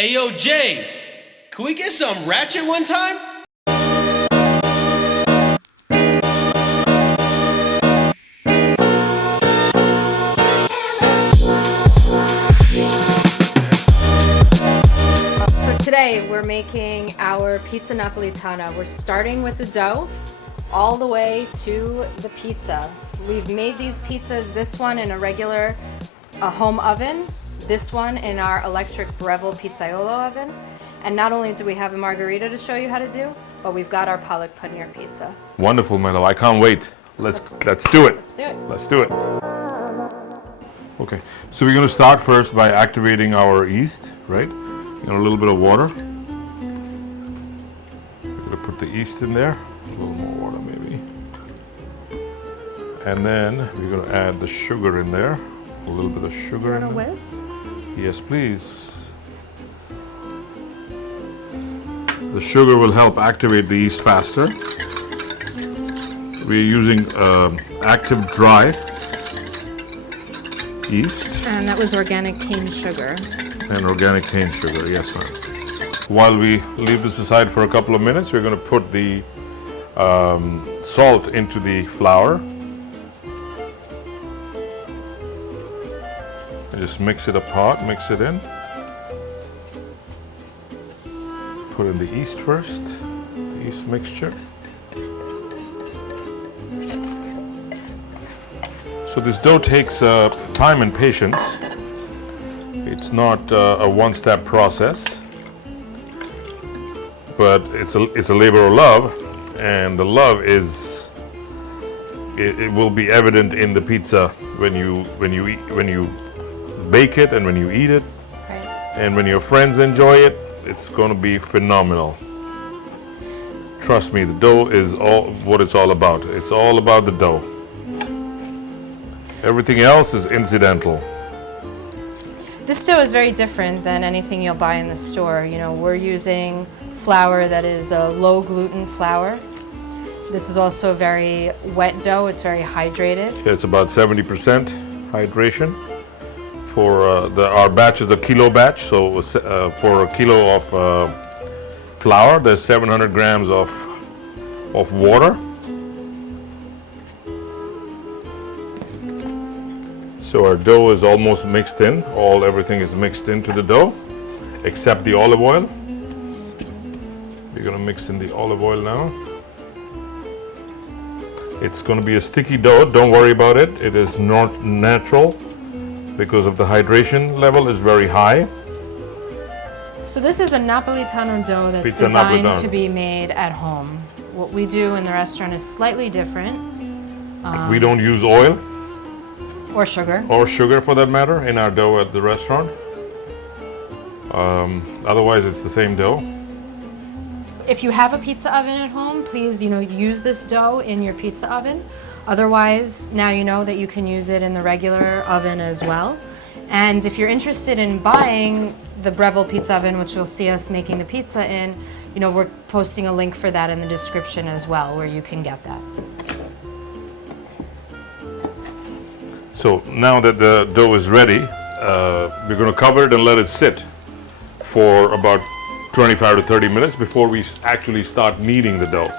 Hey yo, Jay, can we get some ratchet one time? So today we're making our pizza napoletana. We're starting with the dough all the way to the pizza. We've made these pizzas, this one in a home oven, this one in our electric Breville Pizzaiolo oven. And not only do we have a margarita to show you how to do, but we've got our Palak Paneer pizza. Wonderful, Melo. I can't wait. Let's do it. Let's do it. Let's do it. Okay, so we're going to start first by activating our yeast, right? A little bit of water. We're going to put the yeast in there. A little more water, maybe. And then we're going to add the sugar in there. A little bit of sugar in there. Whisk? Yes, please. The sugar will help activate the yeast faster. We're using active dry yeast. And that was organic cane sugar. And organic cane sugar, yes ma'am. While we leave this aside for a couple of minutes, we're going to put the salt into the flour. And just mix it apart, mix it in. Put in the yeast first, the yeast mixture. So this dough takes time and patience. It's not a one-step process, but it's a labor of love, and the love is it will be evident in the pizza when you bake it and when you eat it, Right. and when your friends enjoy it. It's going to be phenomenal. Trust me, the dough is all what it's all about. It's all about the dough. Everything else is incidental. This dough is very different than anything you'll buy in the store. You know, we're using flour that is a low gluten flour. This is also a very wet dough. It's very hydrated. Yeah, it's about 70% hydration. For our batch is a kilo batch, so for a kilo of flour, there's 700 grams of water. So our dough is almost mixed in. Everything is mixed into the dough, except the olive oil. We're gonna mix in the olive oil now. It's gonna be a sticky dough. Don't worry about it. It is not natural, because of the hydration level is very high. So this is a Napolitano dough that's Pizza designed Napoletana. to be made at home. What we do in the restaurant is slightly different. We don't use oil Or sugar. or sugar for that matter in our dough at the restaurant. Otherwise it's the same dough. If you have a pizza oven at home, please, use this dough in your pizza oven. Otherwise, now you know that you can use it in the regular oven as well. And if you're interested in buying the Breville pizza oven, which you'll see us making the pizza in, we're posting a link for that in the description as well, where you can get that. So now that the dough is ready, we're going to cover it and let it sit for about 25 to 30 minutes before we actually start kneading the dough.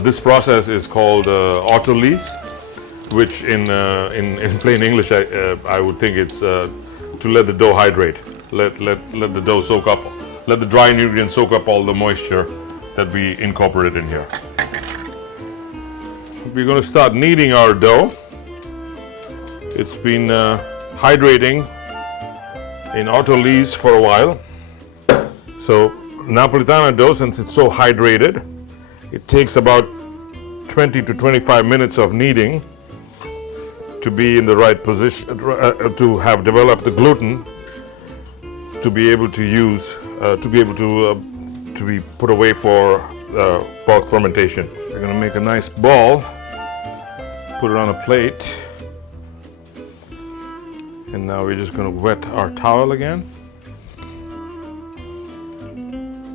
This process is called autolyse, which in plain English I would think it's to let the dough hydrate, let the dough soak up, let the dry ingredients soak up all the moisture that we incorporated in here. We're going to start kneading our dough. It's been hydrating in autolyse for a while. So Napolitana dough, since it's so hydrated, it takes about 20 to 25 minutes of kneading to be in the right position, to have developed the gluten to be able to use, to be put away for bulk fermentation. We're going to make a nice ball, put it on a plate, and now we're just going to wet our towel again.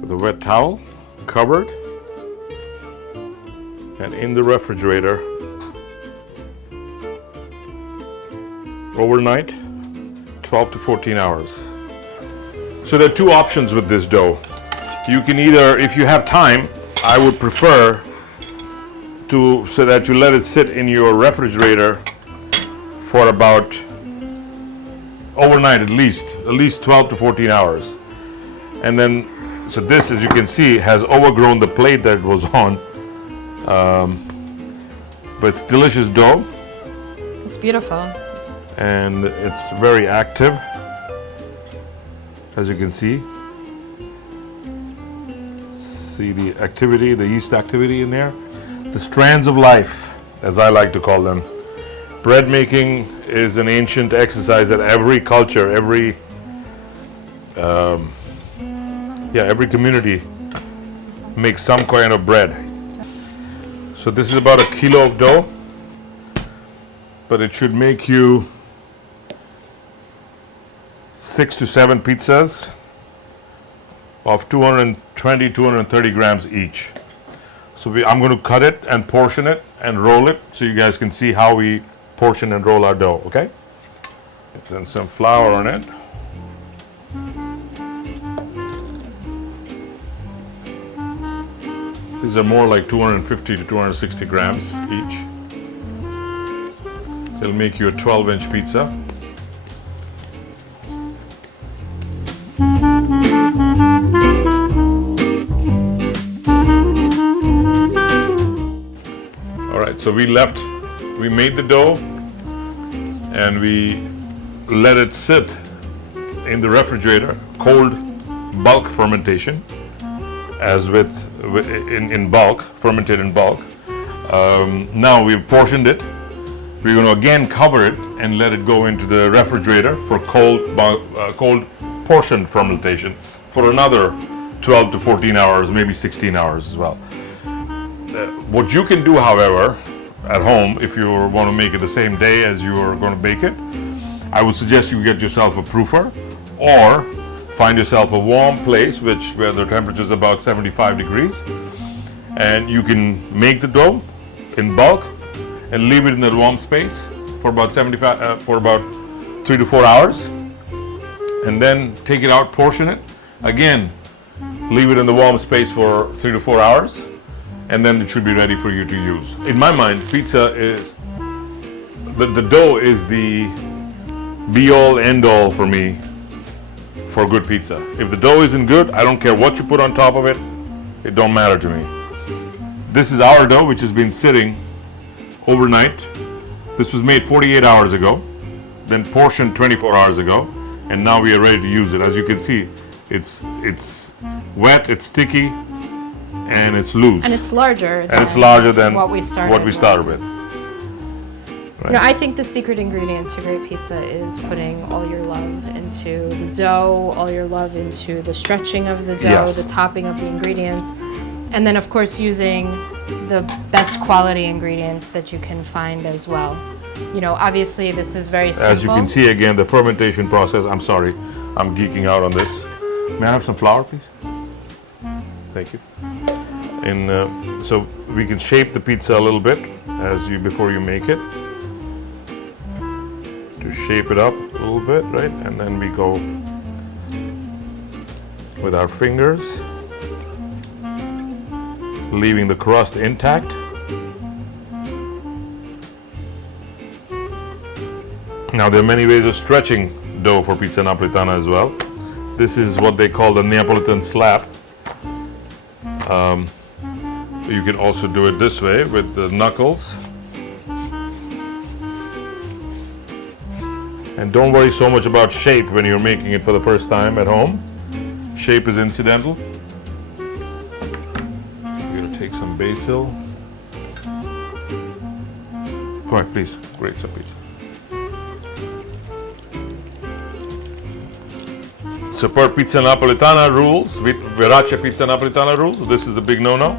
With a wet towel, covered, and in the refrigerator overnight, 12 to 14 hours. So there are two options with this dough. You can either, if you have time, I would prefer so that you let it sit in your refrigerator for about overnight at least 12 to 14 hours. And then, so this, as you can see, has overgrown the plate that it was on. But it's delicious dough. It's beautiful. And it's very active, as you can see. See the activity, the yeast activity in there. The strands of life, as I like to call them. Bread making is an ancient exercise that every culture, every community makes some kind of bread. So this is about 1 kilo of dough, but it should make you 6 to 7 pizzas of 220, 230 grams each. So I'm going to cut it and portion it and roll it so you guys can see how we portion and roll our dough, okay? Then some flour on it. These are more like 250 to 260 grams each. It'll make you a 12-inch pizza. All right, so we made the dough and we let it sit in the refrigerator, cold bulk fermentation, as in bulk, fermented in bulk. Now we've portioned it. We're going to again cover it and let it go into the refrigerator for cold portioned fermentation for another 12 to 14 hours, maybe 16 hours as well. What you can do, however, at home, if you want to make it the same day as you're going to bake it, I would suggest you get yourself a proofer or find yourself a warm place where the temperature is about 75 degrees, and you can make the dough in bulk and leave it in that warm space for about 3 to 4 hours, and then take it out, portion it again, leave it in the warm space for 3 to 4 hours, and then it should be ready for you to use. In my mind, pizza is the dough is the be-all end-all for me for good pizza. If the dough isn't good, I don't care what you put on top of it, it don't matter to me. This is our dough, which has been sitting overnight. This was made 48 hours ago, then portioned 24 hours ago, and now we are ready to use it. As you can see, it's wet, it's sticky, and it's loose. And it's larger than what we started with. Right. You know, I think the secret ingredient to great pizza is putting all your love into the dough, all your love into the stretching of the dough, Yes. the topping of the ingredients, and then of course using the best quality ingredients that you can find as well. You know, obviously this is very simple. As you can see again, the fermentation process, I'm sorry, I'm geeking out on this. May I have some flour, please? Thank you. And so we can shape the pizza a little bit before you make it. To shape it up a little bit, right? And then we go with our fingers, leaving the crust intact. Now there are many ways of stretching dough for pizza napoletana as well. This is what they call the Neapolitan slap. You can also do it this way with the knuckles. And don't worry so much about shape when you're making it for the first time at home. Shape is incidental. I'm going to take some basil. Go ahead, please. Grate some pizza. So per pizza napoletana rules, verace pizza napoletana rules, this is the big no-no.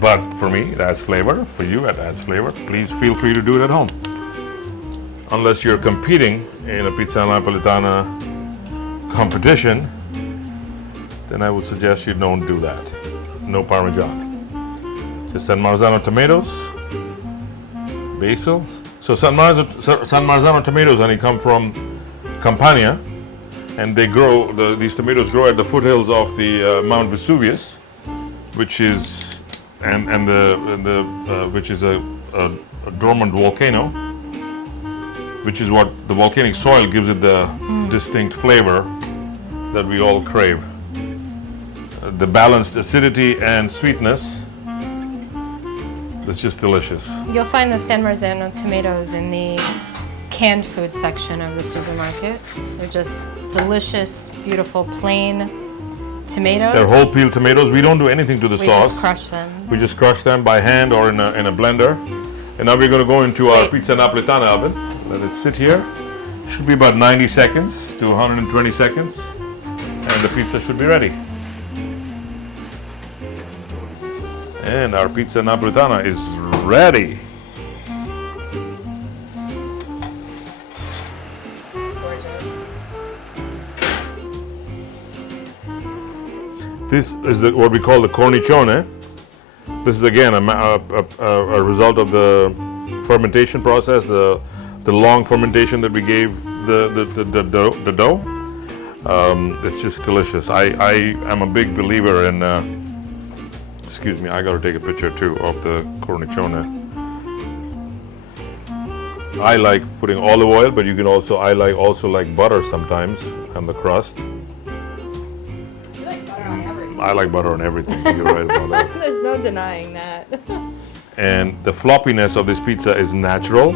But for me, it adds flavor. For you, it adds flavor. Please feel free to do it at home. Unless you're competing in a pizza napoletana competition, then I would suggest you don't do that. No Parmesan. Just San Marzano tomatoes, basil. So San Marzano tomatoes only come from Campania, and they grow. These tomatoes grow at the foothills of the Mount Vesuvius, which is which is a dormant volcano, which is what the volcanic soil gives it the distinct flavor that we all crave. The balanced acidity and sweetness. It's just delicious. You'll find the San Marzano tomatoes in the canned food section of the supermarket. They're just delicious, beautiful, plain tomatoes. They're whole peel tomatoes. We don't do anything to the We sauce. just crush them. We just crush them by hand or in a blender. And now we're going to go into our Wait. pizza napoletana oven. Let it sit here. Should be about 90 seconds to 120 seconds. And the pizza should be ready. And our pizza napoletana is ready. It's gorgeous. This is what we call the cornicione. This is again a result of the fermentation process, the long fermentation that we gave the dough. It's just delicious. I am a big believer in. Excuse me, I got to take a picture too of the cornicione. I like putting olive oil, but you can also I also like butter sometimes on the crust. You like butter on everything. I like butter on everything. You're right about that. There's no denying that. And the floppiness of this pizza is natural.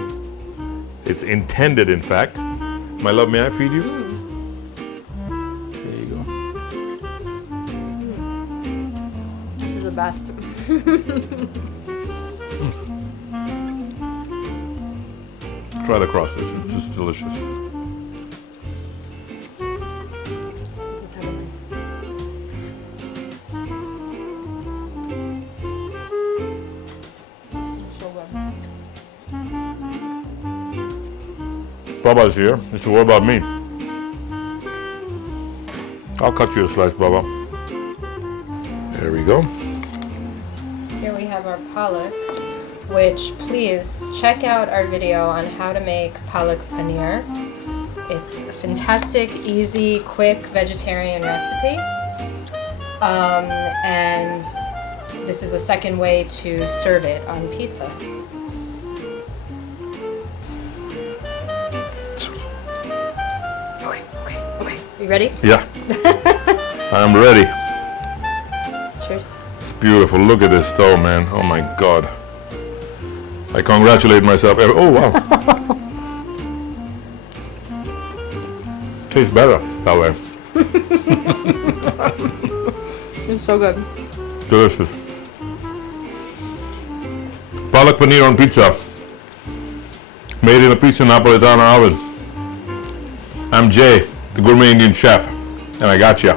It's intended, in fact. My love, may I feed you? There you go. This is the best. Try the crust. This is just delicious. This is heavenly. So good. Baba's here. It's what about me? I'll cut you a slice, Baba. There we go. Here we have our Palak, which please check out our video on how to make Palak Paneer. It's a fantastic, easy, quick vegetarian recipe. And this is a second way to serve it on pizza. Okay. You ready? Yeah. I'm ready. Cheers. It's beautiful. Look at this dough, man. Oh my God. I congratulate myself. Oh wow. Tastes better that way. It's so good. Delicious. Palak paneer on pizza. Made in a pizza napoletana oven. I'm Jay, the gourmet Indian chef, and I got ya.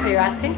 Are you asking?